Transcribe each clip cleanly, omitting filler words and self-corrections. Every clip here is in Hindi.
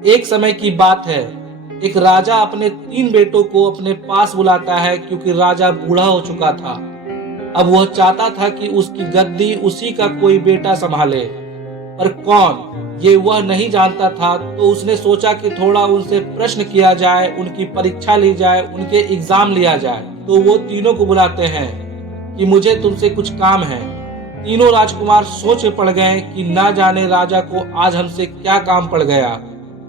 एक समय की बात है, एक राजा अपने 3 बेटों को अपने पास बुलाता है क्योंकि राजा बूढ़ा हो चुका था। अब वह चाहता था कि उसकी गद्दी उसी का कोई बेटा संभाले, पर कौन ये वह नहीं जानता था। तो उसने सोचा कि थोड़ा उनसे प्रश्न किया जाए, उनकी परीक्षा ली जाए, उनके एग्जाम लिया जाए। तो वो तीनों को बुलाते हैं कि मुझे तुमसे कुछ काम है। तीनों राजकुमार सोच में पड़ गए कि ना जाने राजा को आज हमसे क्या काम पड़ गया।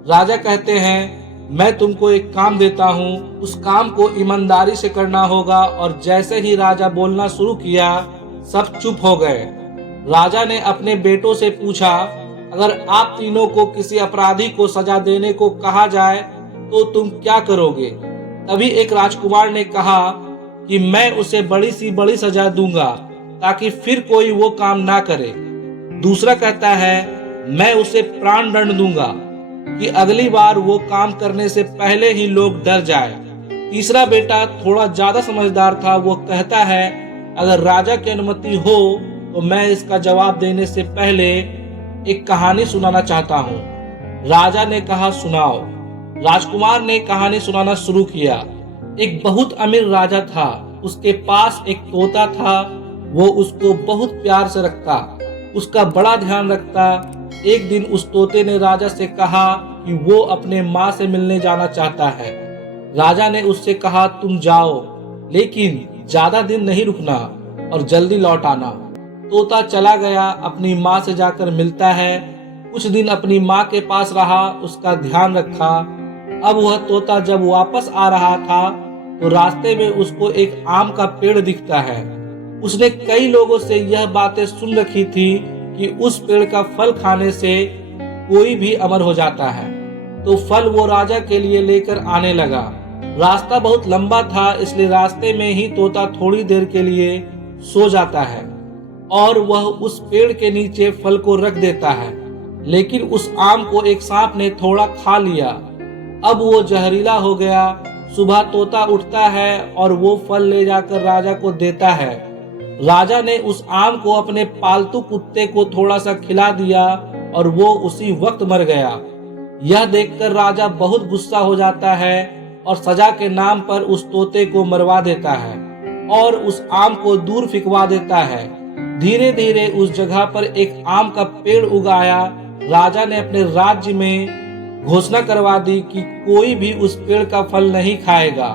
राजा कहते हैं, मैं तुमको एक काम देता हूँ, उस काम को ईमानदारी से करना होगा। और जैसे ही राजा बोलना शुरू किया, सब चुप हो गए। राजा ने अपने बेटों से पूछा, अगर आप तीनों को किसी अपराधी को सजा देने को कहा जाए तो तुम क्या करोगे? तभी एक राजकुमार ने कहा कि मैं उसे बड़ी सी बड़ी सजा दूंगा ताकि फिर कोई वो काम ना करे। दूसरा कहता है, मैं उसे प्राण दंड दूंगा कि अगली बार वो काम करने से पहले ही लोग डर जाए। तीसरा बेटा थोड़ा ज्यादा समझदार था, वो कहता है, अगर राजा की अनुमति हो तो मैं इसका जवाब देने से पहले एक कहानी सुनाना चाहता हूँ। राजा ने कहा, सुनाओ। राजकुमार ने कहानी सुनाना शुरू किया। एक बहुत अमीर राजा था, उसके पास एक तोता था। वो उसको बहुत प्यार से रखता, उसका बड़ा ध्यान रखता। एक दिन उस तोते ने राजा से कहा कि वो अपने माँ से मिलने जाना चाहता है। राजा ने उससे कहा, तुम जाओ, लेकिन ज्यादा दिन नहीं रुकना और जल्दी लौट आना। तोता चला गया, अपनी माँ से जाकर मिलता है। कुछ दिन अपनी माँ के पास रहा, उसका ध्यान रखा। अब वह तोता जब वापस आ रहा था तो रास्ते में उसको एक आम का पेड़ दिखता है। उसने कई लोगों से यह बातें सुन रखी थी कि उस पेड़ का फल खाने से कोई भी अमर हो जाता है। तो फल वो राजा के लिए लेकर आने लगा। रास्ता बहुत लंबा था, इसलिए रास्ते में ही तोता थोड़ी देर के लिए सो जाता है और वह उस पेड़ के नीचे फल को रख देता है। लेकिन उस आम को एक सांप ने थोड़ा खा लिया। अब वो जहरीला हो गया। सुबह तोता उठता है और वो फल ले जाकर राजा को देता है। राजा ने उस आम को अपने पालतू कुत्ते को थोड़ा सा खिला दिया और वो उसी वक्त मर गया। यह देखकर राजा बहुत गुस्सा हो जाता है और सजा के नाम पर उस तोते को मरवा देता है और उस आम को दूर फिकवा देता है। धीरे धीरे उस जगह पर एक आम का पेड़ उगाया। राजा ने अपने राज्य में घोषणा करवा दी कि कोई भी उस पेड़ का फल नहीं खाएगा,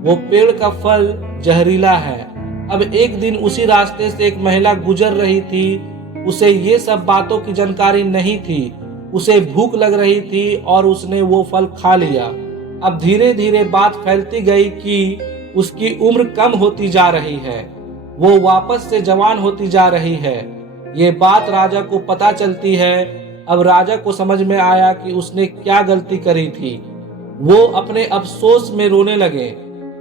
वो पेड़ का फल जहरीला है। अब एक दिन उसी रास्ते से एक महिला गुजर रही थी। उसे ये सब बातों की जानकारी नहीं थी। उसे भूख लग रही थी और उसने वो फल खा लिया। अब धीरे धीरे बात फैलती गई कि उसकी उम्र कम होती जा रही है, वो वापस से जवान होती जा रही है। ये बात राजा को पता चलती है। अब राजा को समझ में आया कि उसने क्या गलती करी थी। वो अपने अफसोस में रोने लगे।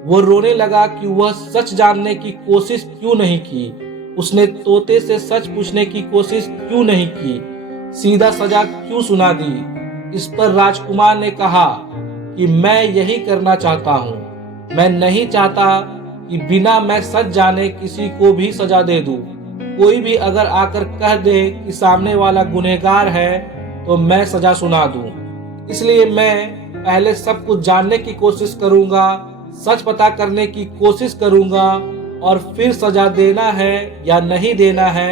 वो रोने लगा कि वह सच जानने की कोशिश क्यों नहीं की। उसने तोते से सच पूछने की कोशिश क्यों नहीं की, सीधा सजा क्यों सुना दी। इस पर राजकुमार ने कहा कि मैं यही करना चाहता हूँ। मैं नहीं चाहता कि बिना मैं सच जाने किसी को भी सजा दे दूं। कोई भी अगर आकर कह दे कि सामने वाला गुनहगार है तो मैं सजा सुना दूं। इसलिए मैं पहले सब कुछ जानने की कोशिश करूंगा, सच पता करने की कोशिश करूंगा और फिर सजा देना है या नहीं देना है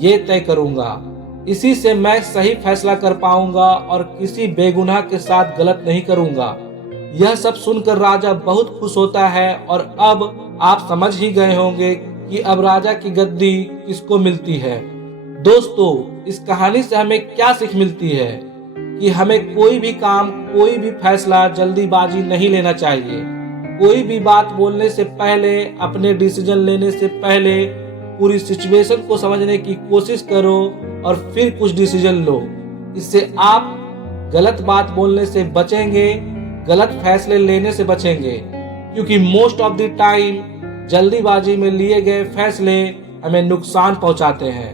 ये तय करूंगा। इसी से मैं सही फैसला कर पाऊंगा और किसी बेगुनाह के साथ गलत नहीं करूंगा। यह सब सुनकर राजा बहुत खुश होता है और अब आप समझ ही गए होंगे कि अब राजा की गद्दी किसको मिलती है। दोस्तों, इस कहानी से हमें क्या सीख मिलती है कि हमें कोई भी काम, कोई भी फैसला जल्दीबाजी नहीं लेना चाहिए। कोई भी बात बोलने से पहले, अपने डिसीजन लेने से पहले पूरी सिचुएशन को समझने की कोशिश करो और फिर कुछ डिसीजन लो। इससे आप गलत बात बोलने से बचेंगे, गलत फैसले लेने से बचेंगे, क्योंकि मोस्ट ऑफ द टाइम जल्दीबाजी में लिए गए फैसले हमें नुकसान पहुंचाते हैं।